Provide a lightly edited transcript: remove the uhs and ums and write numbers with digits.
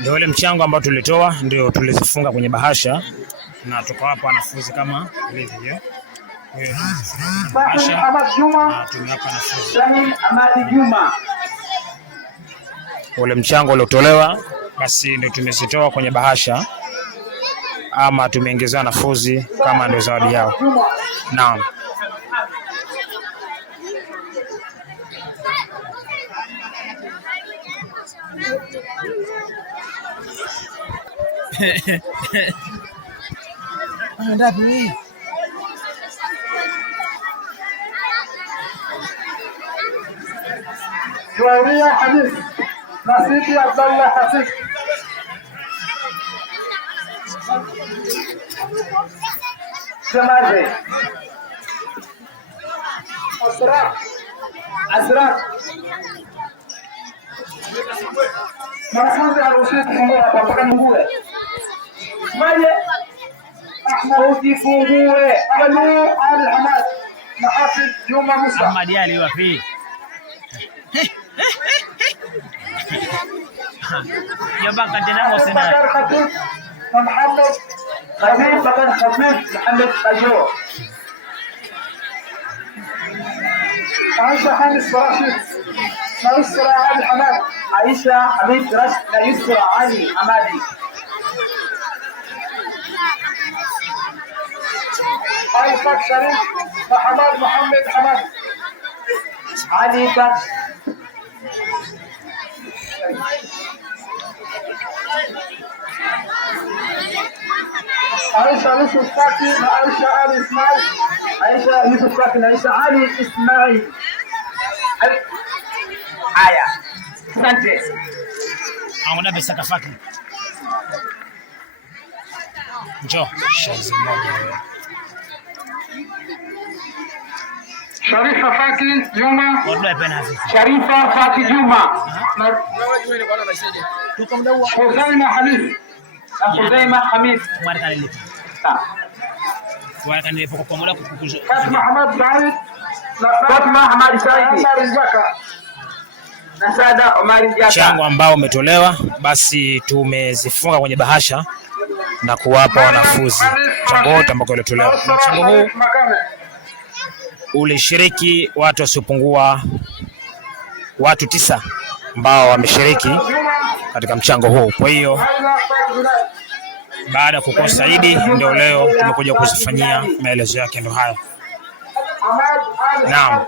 Ndio ule mchango ambao tulitoa, ndio tulizifunga kwenye bahasha na tukawapa wanafunzi kama ilivyo. Bahasha na tumewapa wanafunzi. Ule mchango uliotolewa basi ndio tumezitoa kwenye bahasha ama tumeongezea wanafunzi kama ndio zawadi yao. Naam. جوهرية حديث نصيبي عبد الله حسيب جمالي أزرق مرحبا يا رشيد حموه بابا نقوله مايه أحمد يفوقوه أهلو آل الحماد محافل جمعة مصر أحمد يالي وفيه يا بقى قدنا موسنا بكر خطيب محمد خطيب بكر خطيب محمد أجو عائشة حامد راشد نيسرى علي حماد عائشة حميد راشد نيسرى علي حمادي علي فك شريف محمد حماد علي فك عائشة يوسف فاكي عائشة علي إسماعيل عائشة يوسف فاكي عائشة علي إسماعيل آية سانتي أنا بسكت فاكي جو شريفة فاكي جمعة شريفة فاكي جمعة خزيمة حميد خزيمة حميد فاطمة حمد سعيد فاطمة حمد سعيد Nasada Omari Jaka. Mchango ambao umetolewa basi tumezifunga kwenye bahasha na kuwapa wanafunzi mchango wote ambao ulitolewa. Mchango huu ulishiriki watu wasiopungua watu 9 ambao wameshiriki katika mchango huu. Kwa hiyo baada ya kukosa Idi ndio leo tumekuja kuzifanyia maelezo yake ndio haya. Naam.